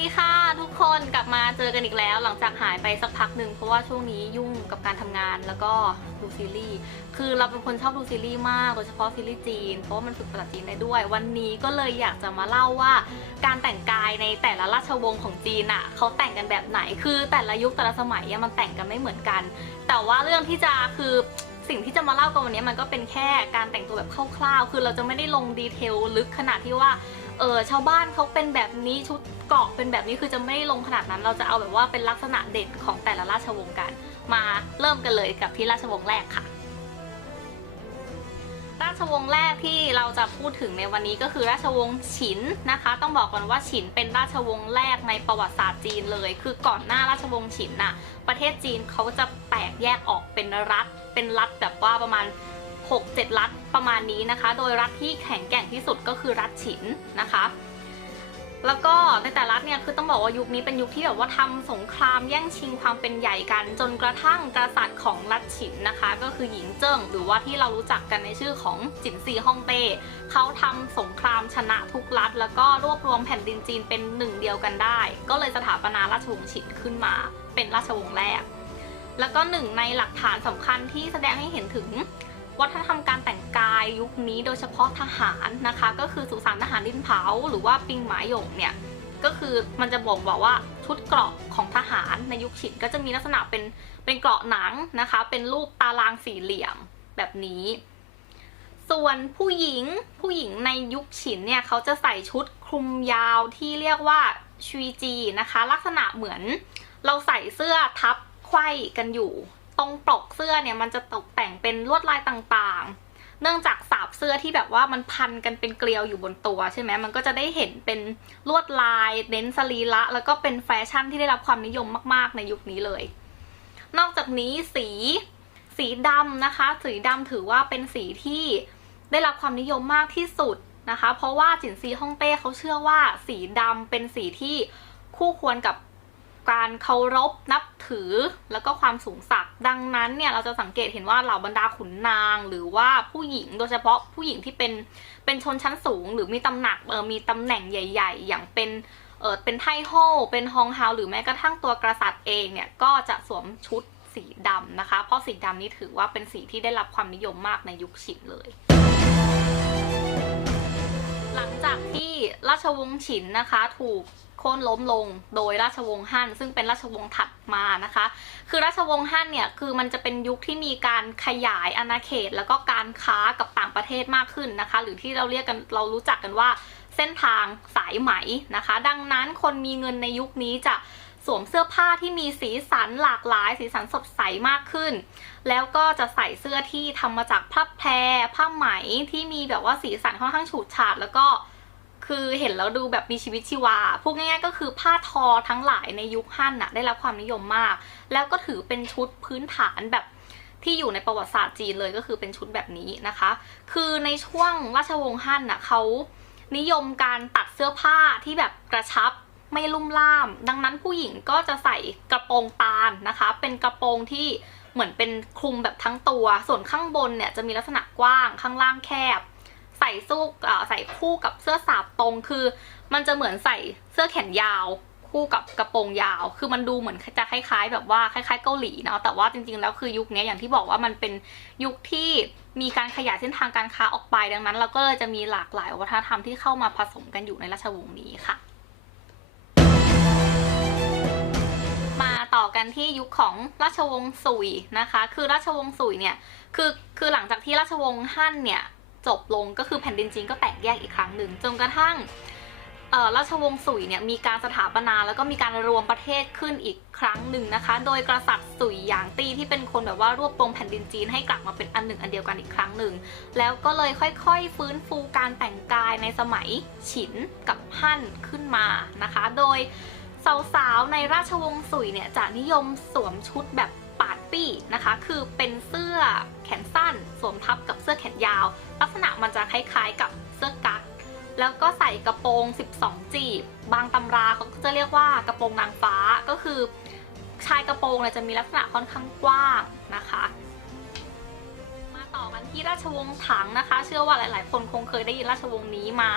ดีค่ะทุกคนกลับมาเจอกันอีกแล้ว หลังจากหายไปสักพักหนึ่งเพราะว่าช่วงนี้ยุ่งกับการทำงานแล้วก็ดูซีรีส์คือเราเป็นคนชอบดูซีรีส์มากโดยเฉพาะซีรีส์จีน เพราะว่ามันฝึกภาษาจีนได้ด้วย วันนี้ก็เลยอยากจะมาเล่าว่า การแต่งกายในแต่ละราชวงศ์ของจีนอะเขาแต่งกันแบบไหน คือแต่ละยุคแต่ละสมัยมันแต่งกันไม่เหมือนกัน แต่ว่าเรื่องที่จะคือสิ่งที่จะมาเล่ากันวันนี้มันก็เป็นแค่การแต่งตัวแบบคร่าวๆ คือเราจะไม่ได้ลงดีเทลลึกขนาดที่ว่า เออชาวบ้านเขาเป็นแบบนี้ชุดเกาะเป็นแบบนี้คือจะไม่ลงขนาดนั้น เราจะเอาแบบว่าเป็นลักษณะเด่นของแต่ละราชวงศ์กัน มาเริ่มกันเลยกับที่ราชวงศ์แรกค่ะ ราชวงศ์แรกที่เราจะพูดถึงในวันนี้ก็คือราชวงศ์ฉินนะคะ ต้องบอกก่อนว่าฉินเป็นราชวงศ์แรกในประวัติศาสตร์จีนเลย คือก่อนหน้าราชวงศ์ฉินน่ะประเทศจีนเขาจะแตกแยกออกเป็นรัฐ เป็นรัฐแบบว่าประมาณ 6-7 รัฐประมาณนี้นะคะ โดยรัฐที่แข็งแกร่งที่สุดก็คือรัฐฉินนะคะ แล้วก็ในแต่ละรัฐเนี่ยคือต้องบอกว่ายุคนี้เป็นยุคที่แบบว่าทำสงครามแย่งชิงความเป็นใหญ่กัน จนกระทั่งกษัตริย์ของรัฐฉินนะคะ ก็คือหญิงเจิ้งหรือว่าที่เรารู้จักกันในชื่อของจินซีฮ่องเต้เขาทำสงครามชนะทุกรัฐ แล้วก็รวบรวมแผ่นดินจีนเป็นหนึ่งเดียวกันได้ ก็เลยสถาปนาราชวงศ์ฉินขึ้นมา เป็นราชวงศ์แรกแล้วก็หนึ่งในหลักฐานสำคัญที่แสดงให้เห็นถึง วัฒนธรรมการแต่งกายยุคนี้โดยเฉพาะทหารนะคะ ก็คือสุสานทหารดินเผา หรือว่าปิงหมายหยงเนี่ยก็คือมันจะบ่งบอกว่าชุดเกราะของทหารในยุคฉินก็จะมีลักษณะเป็นเป็นเกราะหนังนะคะ เป็นรูปตารางสี่เหลี่ยมแบบนี้ ส่วนผู้หญิงผู้หญิงในยุคฉินเนี่ยเขาจะใส่ชุดคลุมยาวที่เรียกว่าชุยจีนะคะ ลักษณะเหมือนเราใส่เสื้อทับไขว้กันอยู่ ตรงปลอกเสื้อเนี่ยมันจะตกแต่งเป็นลวดลายต่างๆ เนื่องจากสาบเสื้อที่แบบว่ามันพันกันเป็นเกลียวอยู่บนตัวใช่ไหมมันก็จะได้เห็นเป็นลวดลายเน้นสรีระแล้วก็เป็นแฟชั่นที่ได้รับความนิยมมากๆ ในยุคนี้เลย นอกจากนี้สีสีดำนะคะ สีดำถือว่าเป็นสีที่ได้รับความนิยมมากที่สุดนะคะ เพราะว่าจินซีฮ่องเต้เขาเชื่อว่าสีดำเป็นสีที่คู่ควรกับ การเคารพนับถือแล้วก็ความสูงสักดิ์ดังนั้นเนี่ยเราจะสังเกตเห็นว่าเหล่าบรรดาขุนนาง หรือว่าผู้หญิงโดยเฉพาะผู้หญิงที่เป็นเป็นชนชั้นสูง หรือมีตำหนักเออมีตำแหน่งใหญ่ ๆ อย่างเป็นเออเป็นไทโฮเป็นฮองฮาวหรือแม้กระทั่งตัวกษัตริย์เองเนี่ยก็จะสวมชุดสีดำนะคะ เพราะสีดำนี้ถือว่าเป็นสีที่ได้รับความนิยมมากในยุคฉินเลย หลังจากที่ราชวงศ์ฉินนะคะถูก โค่นล้มลงโดยราชวงศ์ฮั่นซึ่งเป็นราชวงศ์ถัดมานะคะ คือราชวงศ์ฮั่นเนี่ยคือมันจะเป็นยุคที่มีการขยายอาณาเขต แล้วก็การค้ากับต่างประเทศมากขึ้นนะคะ หรือที่เราเรียกกันเรารู้จักกันว่าเส้นทางสายไหมนะคะ ดังนั้นคนมีเงินในยุคนี้จะสวมเสื้อผ้าที่มีสีสันหลากหลาย สีสันสดใสมากขึ้น แล้วก็จะใส่เสื้อที่ทำมาจากผ้าแพรผ้าไหมที่มีแบบว่าสีสันค่อนข้างฉูดฉาดแล้วก็ คือเห็นแล้วดูแบบมีชีวิตชีวา พูดง่ายๆก็คือผ้าทอทั้งหลายในยุคฮั่นน่ะได้รับความนิยมมาก แล้วก็ถือเป็นชุดพื้นฐานแบบที่อยู่ในประวัติศาสตร์จีนเลยก็คือเป็นชุดแบบนี้นะคะ คือในช่วงราชวงศ์ฮั่นน่ะเขานิยมการตัดเสื้อผ้าที่แบบกระชับไม่ลุ่มล่าม ดังนั้นผู้หญิงก็จะใส่กระโปรงตาลนะคะ เป็นกระโปรงที่เหมือนเป็นคลุมแบบทั้งตัว ส่วนข้างบนเนี่ยจะมีลักษณะกว้างข้างล่างแคบ ใส่สู้อ่าใส่คู่กับเสื้อสาบตรงคือ มันจะเหมือนใส่เสื้อแขนยาวคู่กับกระโปรงยาว คือมันดูเหมือนจะคล้าย ๆ แบบว่าคล้าย ๆ เกาหลีเนาะ แต่ว่าจริงๆ แล้วคือยุคนี้อย่างที่บอกว่ามันเป็นยุคที่มีการขยายเส้นทางการค้าออกไป ดังนั้น เราก็เลยจะมีหลากหลายวัฒนธรรมที่เข้ามาผสมกันอยู่ในราชวงศ์นี้ค่ะ มาต่อกันที่ยุคของราชวงศ์ซุยนะคะ คือราชวงศ์ซุยเนี่ย คือ คือหลังจากที่ราชวงศ์ฮั่นเนี่ย จบลงก็คือแผ่นดินจีนก็แตกแยกอีกครั้งหนึ่งจนกระทั่งราชวงศ์ซุยเนี่ยมีการสถาปนาแล้วก็มีการรวมประเทศขึ้นอีกครั้งหนึ่งนะคะ โดยกษัตริย์ซุยหยางตี้ที่เป็นคนแบบว่ารวบรวมแผ่นดินจีนให้กลับมาเป็นอันหนึ่งอันเดียวกันอีกครั้งหนึ่ง แล้วก็เลยค่อยๆ ฟื้นฟูการแต่งกายในสมัยฉินกับฮั่นขึ้นมานะคะ โดยสาวๆในราชวงศ์สุยเนี่ยจะนิยมสวมชุดแบบ ปี้นะคะ คือเป็นเสื้อแขนสั้น สวมทับกับเสื้อแขนยาว ลักษณะมันจะคล้ายๆกับเสื้อกั๊กแล้วก็ใส่กระโปรง 12 จีบ บางตำราเขาจะเรียกว่ากระโปรงนางฟ้าก็คือ ชายกระโปรงเนี่ยจะมีลักษณะค่อนข้างกว้างนะคะ มาต่อกันที่ราชวงศ์ถังนะคะ เชื่อว่าหลาย ๆ คนคงเคยได้ยินราชวงศ์นี้มา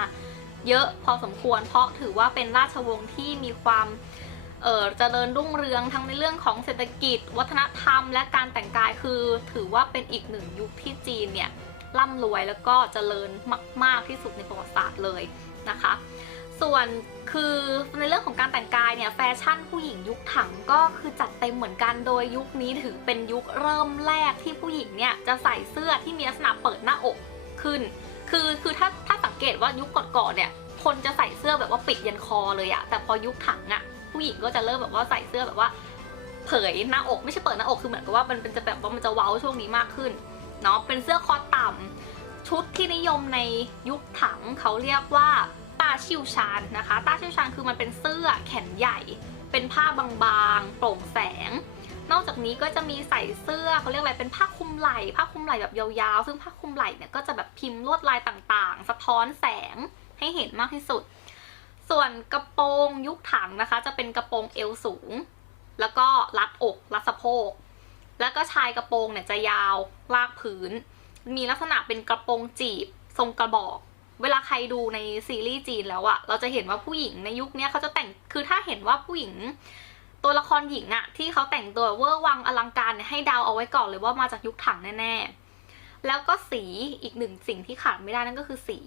เยอะพอสมควรเพราะถือว่าเป็นราชวงศ์ที่มีความ เอ่อเจริญรุ่งเรืองทั้งในเรื่องของเศรษฐกิจ วัฒนธรรม และการแต่งกายคือถือว่าเป็นอีกหนึ่งยุคที่จีนเนี่ยร่ำรวยแล้วก็เจริญมาก ๆ ที่สุดในประวัติศาสตร์เลยนะคะ ส่วนคือในเรื่องของการแต่งกายเนี่ยแฟชั่นผู้หญิงยุคถังก็คือจัดเต็มเหมือนกันโดยยุคนี้ถือเป็นยุคเริ่มแรกที่ผู้หญิงเนี่ยจะใส่เสื้อที่มีลักษณะเปิดหน้าอกขึ้น คือคือถ้าถ้าสังเกตว่ายุคก่อนๆเนี่ยคนจะใส่เสื้อแบบว่าปิดยันคอเลยอะแต่พอยุคถังอะ ผู้หญิงก็จะเริ่มแบบว่าใส่เสื้อแบบว่า เผยหน้าอกไม่ใช่เปิดหน้าอกคือเหมือนกับว่ามันเป็นจะแบบว่ามันจะเว้าช่วงนี้มากขึ้นเนาะเป็นเสื้อคอต่ำชุดที่นิยมในยุคถังเขาเรียกว่าตาชิวชานนะคะตาชิวชานคือมันเป็นเสื้อแขนใหญ่ เป็นผ้าบางๆโปร่งแสง นอกจากนี้ก็จะมีใส่เสื้อเขาเรียกอะไรเป็นผ้าคลุมไหล่ผ้าคลุมไหล่แบบยาวๆ ซึ่งผ้าคลุมไหล่เนี่ยก็จะแบบพิมพ์ลวดลายต่างๆ สะท้อนแสงให้เห็นมากที่สุด ส่วนกระโปรงยุคถังนะคะ จะเป็นกระโปรงเอวสูง แล้วก็รัดอกรัดสะโพก แล้วก็ชายกระโปรงเนี่ยจะยาวลากพื้น มีลักษณะเป็นกระโปรงจีบ ทรงกระบอก เวลาใครดูในซีรีส์จีนแล้วอะเราจะเห็นว่าผู้หญิงในยุคนี้เขาจะแต่งคือถ้าเห็นว่าผู้หญิง ตัวละครหญิงอะที่เขาแต่งตัวเวอร์วังอลังการเนี่ยให้เดาเอาไว้ก่อนเลยว่ามาจากยุคถังแน่ๆ แล้วก็สีอีกหนึ่งสิ่งที่ขาดไม่ได้นั่นก็คือสี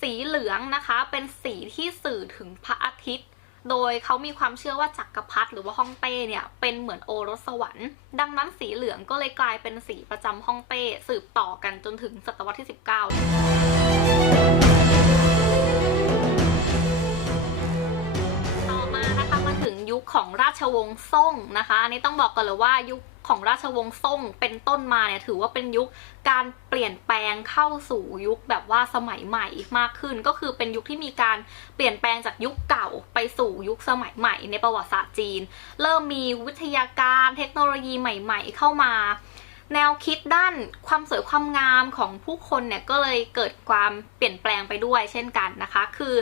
สีเหลืองนะคะ เป็นสีที่สื่อถึงพระอาทิตย์ โดยเขามีความเชื่อว่าจักรพรรดิหรือว่าฮ่องเต้เนี่ยเป็นเหมือนโอรสสวรรค์ ดังนั้นสีเหลืองก็เลยกลายเป็นสีประจำฮ่องเต้สืบต่อกันจนถึงศตวรรษที่ 19 ของราชวงศ์ซ่งนะคะ อันนี้ต้องบอกกันเลยว่ายุคของราชวงศ์ซ่งเป็นต้นมาเนี่ยถือว่าเป็นยุคการเปลี่ยนแปลงเข้าสู่ยุคแบบว่าสมัยใหม่มากขึ้น ก็คือเป็นยุคที่มีการเปลี่ยนแปลงจากยุคเก่าไปสู่ยุคสมัยใหม่ในประวัติศาสตร์จีน เริ่มมีวิทยาการเทคโนโลยีใหม่ ๆ เข้ามา แนวคิดด้านความสวยความงามของผู้คนเนี่ยก็เลยเกิดความเปลี่ยนแปลงไปด้วยเช่นกันนะคะ คือ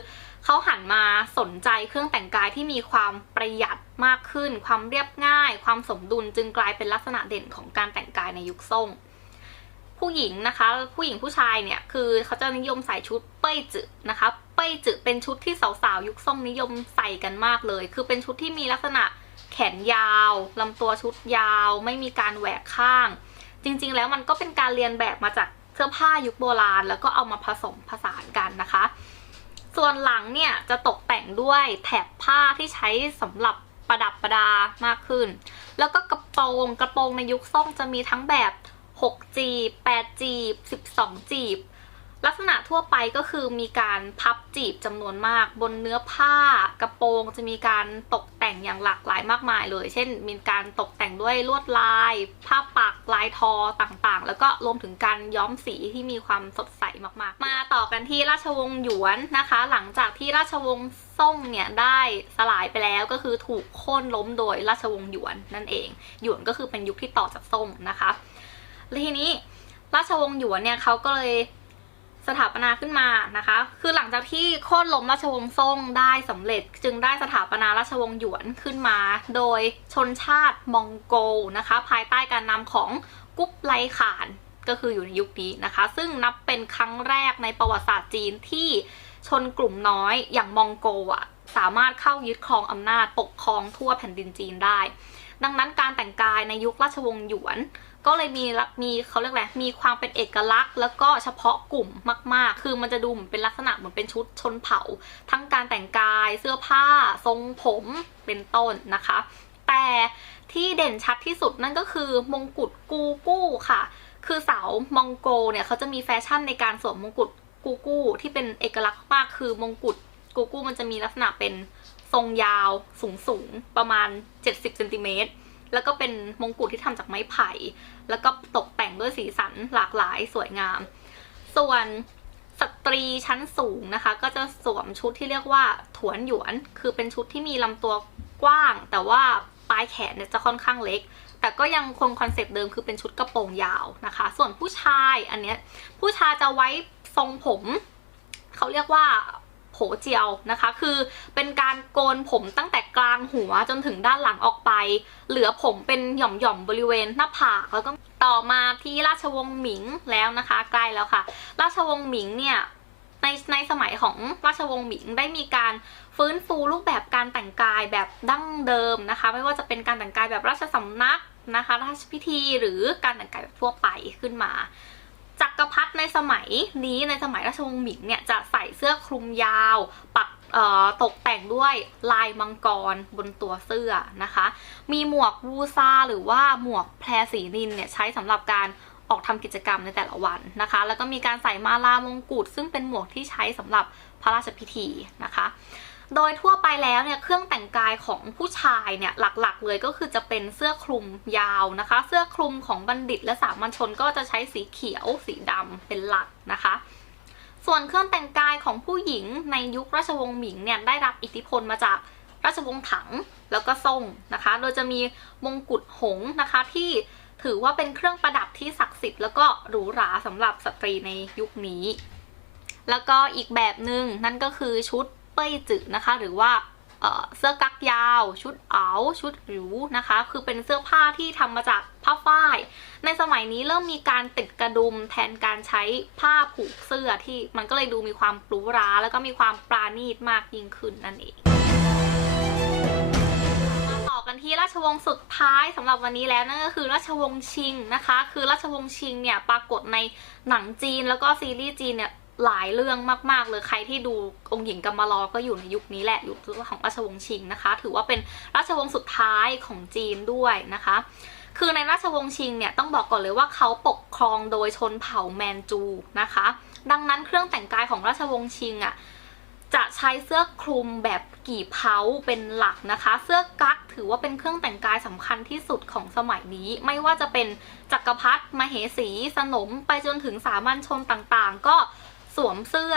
เขาหันมาสนใจเครื่องแต่งกายที่มีความประหยัดมากขึ้น ความเรียบง่าย ความสมดุลจึงกลายเป็นลักษณะเด่นของการแต่งกายในยุคซ่งผู้หญิงนะคะ ผู้หญิงผู้ชายเนี่ยคือเขาจะนิยมใส่ชุดเป้ยจืนะคะ เป้ยจืเป็นชุดที่สาวๆยุคซ่งนิยมใส่กันมากเลย คือเป็นชุดที่มีลักษณะแขนยาวลำตัวชุดยาว ไม่มีการแหวกข้าง จริงๆ แล้วมันก็เป็นการเรียนแบบมาจากเสื้อผ้ายุคโบราณ แล้วก็เอามาผสมผสานกันนะคะ ส่วนหลังเนี่ยจะตกแต่งด้วยแถบผ้าที่ใช้สำหรับประดับประดามากขึ้น แล้วก็กระโปรงกระโปรงในยุคซ่งจะมีทั้งแบบ 6จีบ8จีบ12จีบ ลักษณะทั่วไปก็คือมีการพับจีบจำนวนมาก บนเนื้อผ้ากระโปรงจะมีการตกแต่งอย่างหลากหลายมากมายเลย เช่น มีการตกแต่งด้วยลวดลาย ผ้าปักลายทอต่างๆ แล้วก็รวมถึงการย้อมสีที่มีความสดใสมากๆ มาต่อกันที่ราชวงศ์หยวนนะคะ หลังจากที่ราชวงศ์ซ่งเนี่ยได้สลายไปแล้วก็คือถูกโค่นล้มโดยราชวงศ์หยวนนั่นเอง หยวนก็คือเป็นยุคที่ต่อจากซ่งนะคะและทีนี้ราชวงศ์หยวนเนี่ยเขาก็เลย สถาปนาขึ้นมานะคะ คือหลังจากที่โค่นล้มราชวงศ์ซ่งได้สำเร็จ จึงได้สถาปนาราชวงศ์หยวนขึ้นมา โดยชนชาติมองโกลนะคะ ภายใต้การนำของกุ๊บไลขานก็คืออยู่ในยุคนี้นะคะ ซึ่งนับเป็นครั้งแรกในประวัติศาสตร์จีนที่ชนกลุ่มน้อยอย่างมองโกลอะสามารถเข้ายึดครองอำนาจปกครองทั่วแผ่นดินจีนได้ ดังนั้นการแต่งกายในยุคราชวงศ์หยวน ก็เลยมีละมีเขาเรียกอะไรมีความเป็นเอกลักษณ์ แล้วก็เฉพาะกลุ่มมาก ๆ คือมันจะดูเหมือนเป็นลักษณะเหมือนเป็นชุดชนเผ่า ทั้งการแต่งกายเสื้อผ้า ทรงผมเป็นต้นนะคะ แต่ที่เด่นชัดที่สุดนั่นก็คือมงกุฎกูกู้ค่ะ คือสาวมองโกเนี่ยเขาจะมีแฟชั่นในการสวมมงกุฎกูกู้ที่เป็นเอกลักษณ์มากคือมงกุฎกูกู้มันจะมีลักษณะเป็นทรงยาวสูงสูงๆประมาณ 70เซนติเมตร แล้วก็เป็นมงกุฎที่ทำจากไม้ไผ่ แล้วก็ตกแต่งด้วยสีสันหลากหลายสวยงาม ส่วนสตรีชั้นสูงนะคะ ก็จะสวมชุดที่เรียกว่าถวนหยวน คือเป็นชุดที่มีลำตัวกว้าง แต่ว่าปลายแขนเนี่ยจะค่อนข้างเล็ก แต่ก็ยังคงคอนเซ็ปต์เดิมคือเป็นชุดกระโปรงยาวนะคะ ส่วนผู้ชายอันเนี้ยผู้ชายจะไว้ทรงผม เขาเรียกว่า โผเจียวนะคะ คือเป็นการโกนผมตั้งแต่กลางหัวจนถึงด้านหลังออกไป เหลือผมเป็นหย่อมๆบริเวณหน้าผากแล้วก็ต่อมาที่ราชวงศ์หมิงแล้วนะคะใกล้แล้วค่ะ ราชวงศ์หมิงเนี่ยในในสมัยของราชวงศ์หมิงได้มีการฟื้นฟูรูปแบบการแต่งกายแบบดั้งเดิมนะคะ ไม่ว่าจะเป็นการแต่งกายแบบราชสำนักนะคะราชพิธีหรือการแต่งกายแบบทั่วไปขึ้นมา จักรพรรดิในสมัยนี้ในสมัยราชวงศ์หมิงเนี่ยจะใส่เสื้อคลุมยาว ปักตกแต่งด้วยลายมังกรบนตัวเสื้อนะคะ มีหมวกวูซาหรือว่าหมวกแพรสีนินเนี่ยใช้สำหรับการออกทำกิจกรรมในแต่ละวันนะคะ แล้วก็มีการใส่มาลามงกุฎซึ่งเป็นหมวกที่ใช้สำหรับพระราชพิธีนะคะ โดยทั่วไปแล้วเนี่ยเครื่องแต่งกายของผู้ชายเนี่ยหลักๆ เลยก็คือจะเป็นเสื้อคลุมยาวนะคะ เสื้อคลุมของบัณฑิตและสามัญชนก็จะใช้สีเขียว สีดำเป็นหลักนะคะส่วนเครื่องแต่งกายของผู้หญิงในยุคราชวงศ์หมิงเนี่ยได้รับอิทธิพลมาจากราชวงศ์ถังแล้วก็ซ่งนะคะ โดยจะมีมงกุฎหงนะคะที่ถือว่าเป็นเครื่องประดับที่ศักดิ์สิทธิ์แล้วก็หรูหราสำหรับสตรีในยุคนี้ แล้วก็อีกแบบหนึ่งนั่นก็คือชุด เป้ยจืนะคะ หรือว่าเสื้อกั๊กยาว ชุดเอาชุดหรูนะคะ คือเป็นเสื้อผ้าที่ทำมาจากผ้าฝ้าย ในสมัยนี้เริ่มมีการติดกระดุมแทนการใช้ผ้าผูกเสื้อที่มันก็เลยดูมีความหรูหราแล้วก็มีความปราณีตมากยิ่งขึ้นนั่นเอง มาต่อกันที่ราชวงศ์สุดท้ายสำหรับวันนี้แล้วนั่นก็คือราชวงศ์ชิงนะคะ คือราชวงศ์ชิงเนี่ยปรากฏในหนังจีนแล้วก็ซีรีส์จีนเนี่ย หลายเรื่องมากๆเลยใครที่ดูองค์หญิงกัมาลอก็อยู่ในยุคนี้แหละยุคของราชวงศ์ชิงนะคะ ถือว่าเป็นราชวงศ์สุดท้ายของจีนด้วยนะคะ คือในราชวงศ์ชิงเนี่ยต้องบอกก่อนเลยว่าเขาปกครองโดยชนเผ่าแมนจูนะคะ ดังนั้นเครื่องแต่งกายของราชวงศ์ชิงอะจะใช้เสื้อคลุมแบบกี่เพาเป็นหลักนะคะ เสื้อกั๊กถือว่าเป็นเครื่องแต่งกายสำคัญที่สุดของสมัยนี้ ไม่ว่าจะเป็นจักรพรรดิมเหสี สนมไปจนถึงสามัญชนต่างๆ ก็ สวมเสื้อ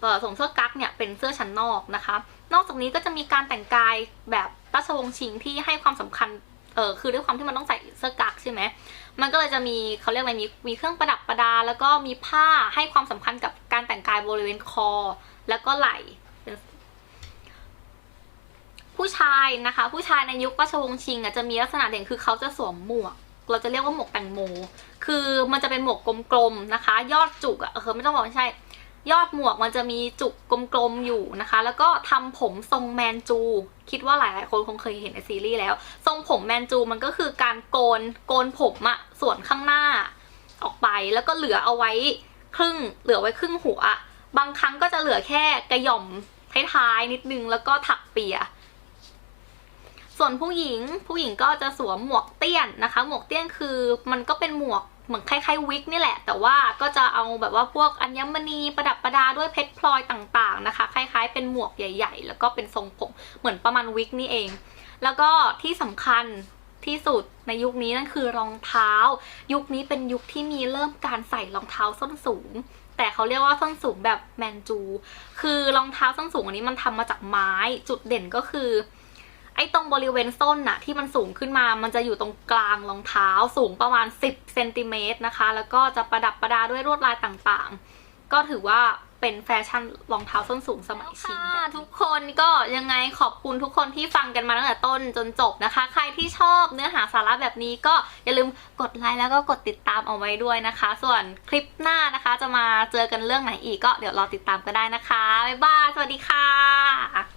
เอ่อสวมเสื้อกั๊กเนี่ยเป็นเสื้อชั้นนอกนะคะ นอกจากนี้ก็จะมีการแต่งกายแบบราชวงศ์ชิงที่ให้ความสำคัญเออคือด้วยความที่มันต้องใส่เสื้อกั๊กใช่ไหมมันก็เลยจะมีเขาเรียกอะไรมีมีเครื่องประดับประดา แล้วก็มีผ้าให้ความสำคัญกับการแต่งกายบริเวณคอ แล้วก็ไหล่ผู้ชายนะคะ ผู้ชายในยุคราชวงศ์ชิงอะจะมีลักษณะเด่นคือเขาจะสวมหมวก เราจะเรียกว่าหมวกแตงโม คือมันจะเป็นหมวกกลมๆนะคะ ยอดจุกอะเออไม่ต้องบอกไม่ใช่ ยอดหมวกมันจะมีจุกกลมๆอยู่นะคะ แล้วก็ทำผมทรงแมนจู คิดว่าหลายๆคนคงเคยเห็นในซีรีส์แล้ว ทรงผมแมนจูมันก็คือการโกนโกนผมอะส่วนข้างหน้าออกไปแล้วก็เหลือเอาไว้ครึ่งเหลือไว้ครึ่งหัว บางครั้งก็จะเหลือแค่กระหย่อมท้ายๆนิดนึงแล้วก็ถักเปีย ส่วนผู้หญิงผู้หญิงก็จะสวมหมวกเตี้ยนนะคะ หมวกเตี้ยนคือมันก็เป็นหมวก เหมือนคล้ายๆวิกนี่แหละ แต่ว่าก็จะเอาแบบว่าพวกอัญมณีประดับประดาด้วยเพชรพลอยต่างๆนะคะ คล้ายๆเป็นหมวกใหญ่ ๆ แล้วก็เป็นทรงผมเหมือนประมาณวิกนี่เอง แล้วก็ที่สำคัญที่สุดในยุคนี้นั่นคือรองเท้า ยุคนี้เป็นยุคที่มีเริ่มการใส่รองเท้าส้นสูง แต่เขาเรียกว่าส้นสูงแบบแมนจู คือรองเท้าส้นสูงอันนี้มันทำมาจากไม้ จุดเด่นก็คือ ไอ้ตรงบริเวณส้นน่ะที่มันสูงขึ้นมา มันจะอยู่ตรงกลางรองเท้าสูงประมาณ 10เซนติเมตรนะคะ แล้วก็จะประดับประดาด้วยลวดลายต่างๆ ก็ถือว่าเป็นแฟชั่นรองเท้าส้นสูงสมัยชิงทุกคนก็ยังไงขอบคุณทุกคนที่ฟังกันมาตั้งแต่ต้นจนจบนะคะ ใครที่ชอบเนื้อหาสาระแบบนี้ก็อย่าลืมกดไลค์แล้วก็กดติดตามเอาไว้ด้วยนะคะ ส่วนคลิปหน้านะคะจะมาเจอกันเรื่องไหนอีกก็เดี๋ยวรอติดตามกันได้นะคะบ๊ายบายสวัสดีค่ะ